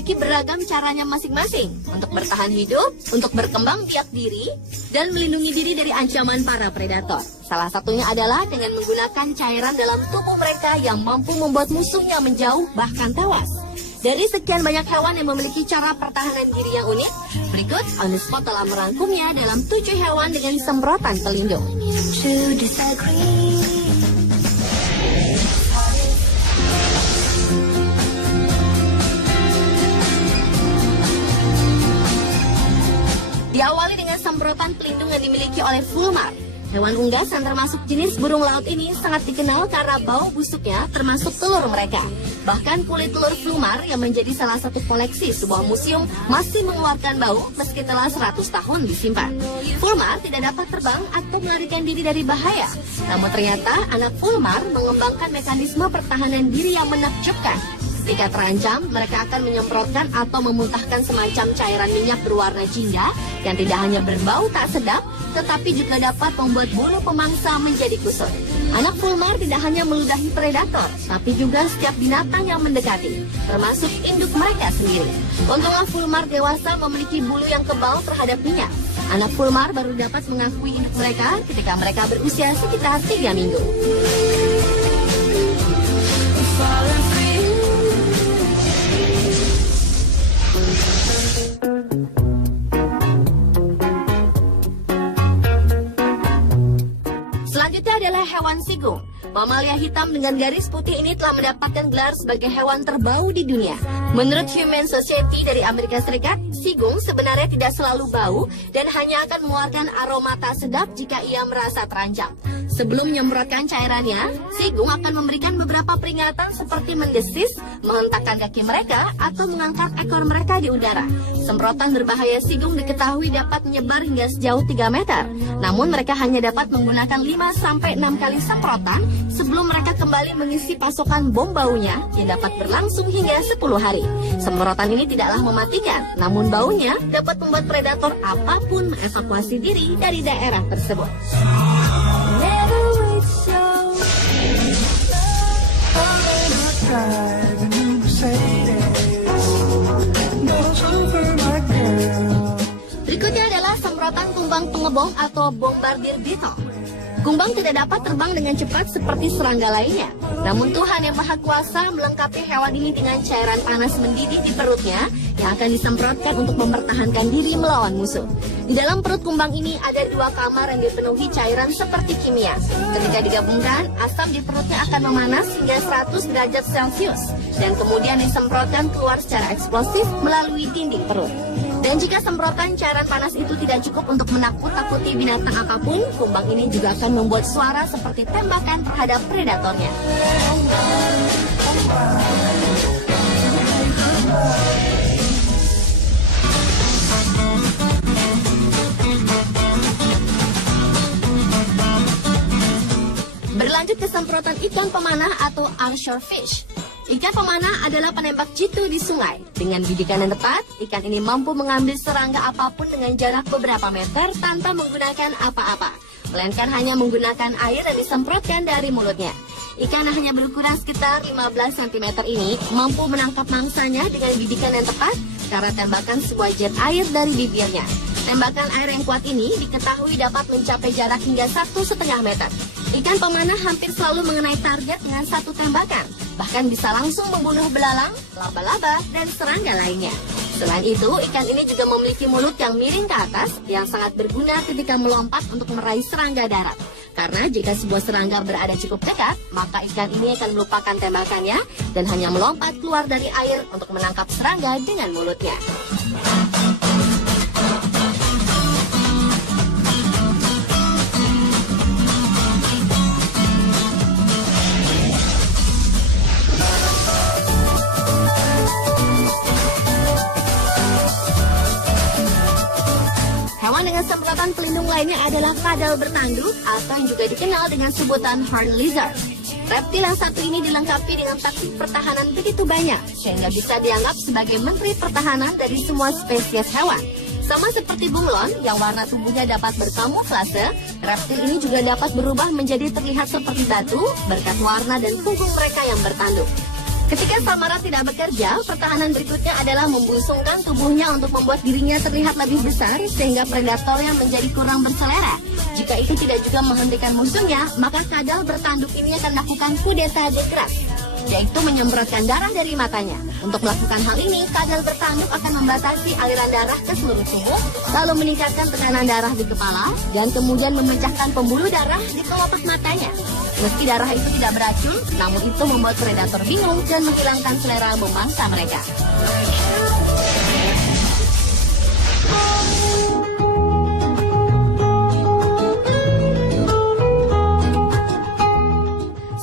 memiliki beragam caranya masing-masing untuk bertahan hidup, untuk berkembang biak diri, dan melindungi diri dari ancaman para predator. Salah satunya adalah dengan menggunakan cairan dalam tubuh mereka yang mampu membuat musuhnya menjauh bahkan tewas. Dari sekian banyak hewan yang memiliki cara pertahanan diri yang unik, berikut On The Spot telah merangkumnya dalam 7 hewan dengan semprotan pelindung. Diawali dengan semprotan pelindung yang dimiliki oleh fulmar. Hewan unggas yang termasuk jenis burung laut ini sangat dikenal karena bau busuknya termasuk telur mereka. Bahkan kulit telur fulmar yang menjadi salah satu koleksi sebuah museum masih mengeluarkan bau meski telah 100 tahun disimpan. Fulmar tidak dapat terbang atau melarikan diri dari bahaya. Namun ternyata anak fulmar mengembangkan mekanisme pertahanan diri yang menakjubkan. Jika terancam, mereka akan menyemprotkan atau memuntahkan semacam cairan minyak berwarna jingga yang tidak hanya berbau tak sedap, tetapi juga dapat membuat bulu pemangsa menjadi kusut. Anak fulmar tidak hanya meludahi predator, tapi juga setiap binatang yang mendekati, termasuk induk mereka sendiri. Untunglah fulmar dewasa memiliki bulu yang kebal terhadap minyak. Anak fulmar baru dapat mengakui induk mereka ketika mereka berusia sekitar 3 minggu. Selanjutnya adalah hewan sigung. Mamalia hitam dengan garis putih ini telah mendapatkan gelar sebagai hewan terbau di dunia. Menurut Humane Society dari Amerika Serikat, sigung sebenarnya tidak selalu bau dan hanya akan mengeluarkan aroma tak sedap jika ia merasa terancam. Sebelum menyemprotkan cairannya, sigung akan memberikan beberapa peringatan seperti mendesis, menghentakkan kaki mereka, atau mengangkat ekor mereka di udara. Semprotan berbahaya sigung diketahui dapat menyebar hingga sejauh 3 meter. Namun mereka hanya dapat menggunakan 5-6 kali semprotan sebelum mereka kembali mengisi pasokan bom baunya yang dapat berlangsung hingga 10 hari. Semprotan ini tidaklah mematikan, namun baunya dapat membuat predator apapun mengevakuasi diri dari daerah tersebut. Berikutnya adalah semprotan kumbang pengebom atau bombardier beetle. Kumbang tidak dapat terbang dengan cepat seperti serangga lainnya. Namun Tuhan Yang Maha Kuasa melengkapi hewan ini dengan cairan panas mendidih di perutnya yang akan disemprotkan untuk mempertahankan diri melawan musuh. Di dalam perut kumbang ini ada 2 kamar yang dipenuhi cairan seperti kimia. Ketika digabungkan, asam di perutnya akan memanas hingga 100 derajat Celcius dan kemudian disemprotkan keluar secara eksplosif melalui dinding perut. Dan jika semprotan cairan panas itu tidak cukup untuk menakut-takuti binatang apapun, kumbang ini juga akan membuat suara seperti tembakan terhadap predatornya. Berlanjut ke semprotan ikan pemanah atau onshore fish. Ikan pemanah adalah penembak jitu di sungai. Dengan bidikan yang tepat, ikan ini mampu mengambil serangga apapun dengan jarak beberapa meter tanpa menggunakan apa-apa, melainkan hanya menggunakan air yang disemprotkan dari mulutnya. Ikan yang hanya berukuran sekitar 15 cm ini mampu menangkap mangsanya dengan bidikan yang tepat karena tembakan sebuah jet air dari bibirnya. Tembakan air yang kuat ini diketahui dapat mencapai jarak hingga 1,5 meter. Ikan pemanah hampir selalu mengenai target dengan 1 tembakan, bahkan bisa langsung membunuh belalang, laba-laba, dan serangga lainnya. Selain itu, ikan ini juga memiliki mulut yang miring ke atas yang sangat berguna ketika melompat untuk meraih serangga darat. Karena jika sebuah serangga berada cukup dekat, maka ikan ini akan melupakan tembakannya dan hanya melompat keluar dari air untuk menangkap serangga dengan mulutnya. Hewan dengan semprotan pelindung lainnya adalah kadal bertanduk atau yang juga dikenal dengan sebutan horned lizard. Reptil yang satu ini dilengkapi dengan taktik pertahanan begitu banyak sehingga bisa dianggap sebagai menteri pertahanan dari semua spesies hewan. Sama seperti bunglon yang warna tubuhnya dapat berkamuflase, reptil ini juga dapat berubah menjadi terlihat seperti batu berkat warna dan punggung mereka yang bertanduk. Ketika Samara tidak bekerja, pertahanan berikutnya adalah membusungkan tubuhnya untuk membuat dirinya terlihat lebih besar sehingga predatornya menjadi kurang berselera. Jika itu tidak juga menghentikan musuhnya, maka kadal bertanduk ini akan melakukan kudeta degras, yaitu menyemprotkan darah dari matanya. Untuk melakukan hal ini, kadal bertanduk akan membatasi aliran darah ke seluruh tubuh, lalu meningkatkan tekanan darah di kepala, dan kemudian memecahkan pembuluh darah di kelopak matanya. Meski darah itu tidak beracun, namun itu membuat predator bingung dan menghilangkan selera memangsa mereka.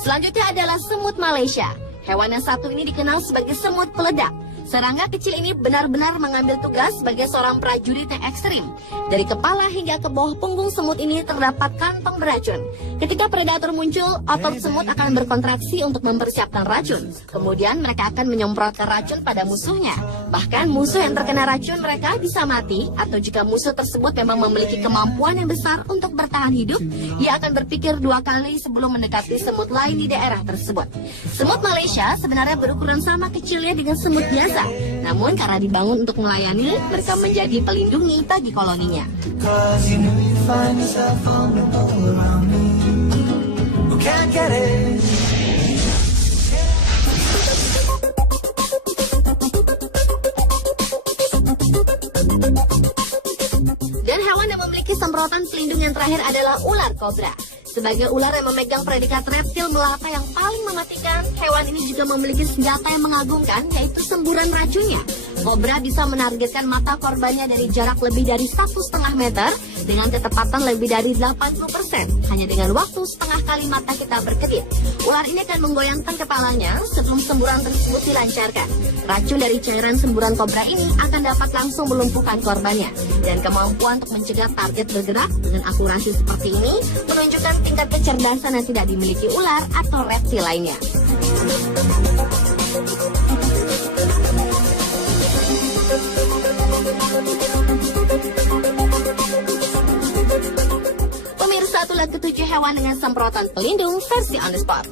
Selanjutnya adalah semut Malaysia. Hewan yang satu ini dikenal sebagai semut peledak. Serangga kecil ini benar-benar mengambil tugas sebagai seorang prajurit yang ekstrim. Dari kepala hingga ke bawah punggung semut ini terdapat kantong beracun. Ketika predator muncul, otot semut akan berkontraksi untuk mempersiapkan racun. Kemudian mereka akan menyemprotkan racun pada musuhnya. Bahkan musuh yang terkena racun mereka bisa mati, atau jika musuh tersebut memang memiliki kemampuan yang besar untuk bertahan hidup, ia akan berpikir 2 kali sebelum mendekati semut lain di daerah tersebut. Semut Malaysia sebenarnya berukuran sama kecilnya dengan semut biasa. Namun karena dibangun untuk melayani, mereka menjadi pelindungi bagi koloninya. Dan hewan yang memiliki semprotan pelindung yang terakhir adalah ular kobra. Sebagai ular yang memegang predikat reptil melata yang paling mematikan, hewan ini juga memiliki senjata yang mengagumkan, yaitu semburan racunnya. Kobra bisa menargetkan mata korbannya dari jarak lebih dari 1,5 meter dengan ketepatan lebih dari 80%, hanya dengan waktu setengah kali mata kita berkedip. Ular ini akan menggoyangkan kepalanya sebelum semburan tersebut dilancarkan. Racun dari cairan semburan kobra ini akan dapat langsung melumpuhkan korbannya. Dan kemampuan untuk mencegah target bergerak dengan akurasi seperti ini menunjukkan tingkat kecerdasan yang tidak dimiliki ular atau reptil lainnya. Pemirsa, itulah ke-7 hewan dengan semprotan pelindung versi on the spot.